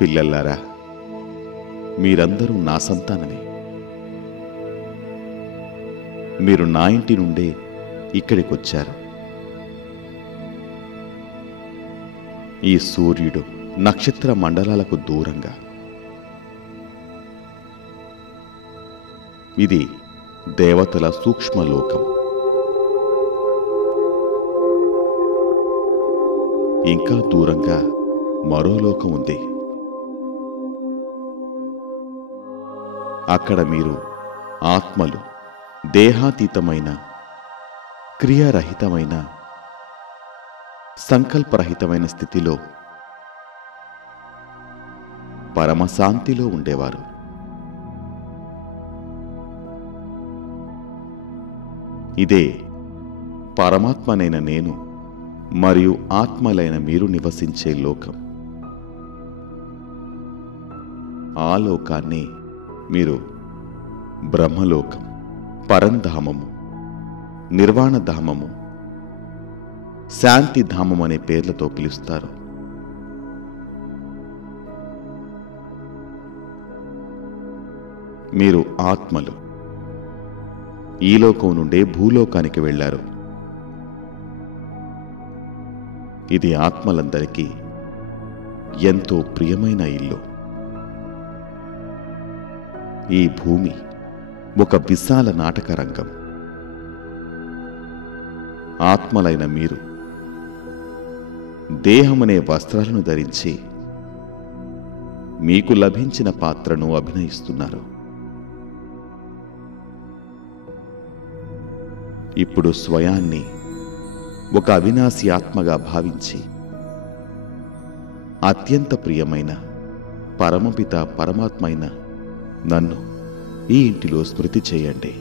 పిల్లల్లారా, మీరందరూ నా సంతానమే. మీరు నా ఇంటి నుండే ఇక్కడికొచ్చారు. ఈ సూర్యుడు నక్షత్ర మండలాలకు దూరంగా. ఇది దేవతల సూక్ష్మలోకం. ఇంకా దూరంగా మరో లోకం ఉంది. అక్కడ మీరు ఆత్మలు దేహాతీతమైన, క్రియారహితమైన, సంకల్పరహితమైన స్థితిలో పరమశాంతిలో ఉండేవారు. ఇదే పరమాత్మనైన నేను మరియు ఆత్మలైన మీరు నివసించే లోకం. ఆ లోకాన్ని మీరు బ్రహ్మలోకం, పరంధామము, నిర్వాణధామము, శాంతిధామం అనే పేర్లతో పిలుస్తారు. మీరు ఆత్మలు ఈ లోకం నుండే భూలోకానికి వెళ్లారు. ఇది ఆత్మలందరికీ ఎంతో ప్రియమైన ఇల్లు. ఈ భూమి ఒక విశాల నాటక రంగం. ఆత్మలైన మీరు దేహమనే వస్త్రాలను ధరించి మీకు లభించిన పాత్రను అభినయిస్తున్నారు. ఇప్పుడు స్వయాన్ని ఒక అవినాశి ఆత్మగా భావించి అత్యంత ప్రియమైన పరమపిత పరమాత్మైన నన్ను ఈ ఇంటిలో స్మృతి చేయండి.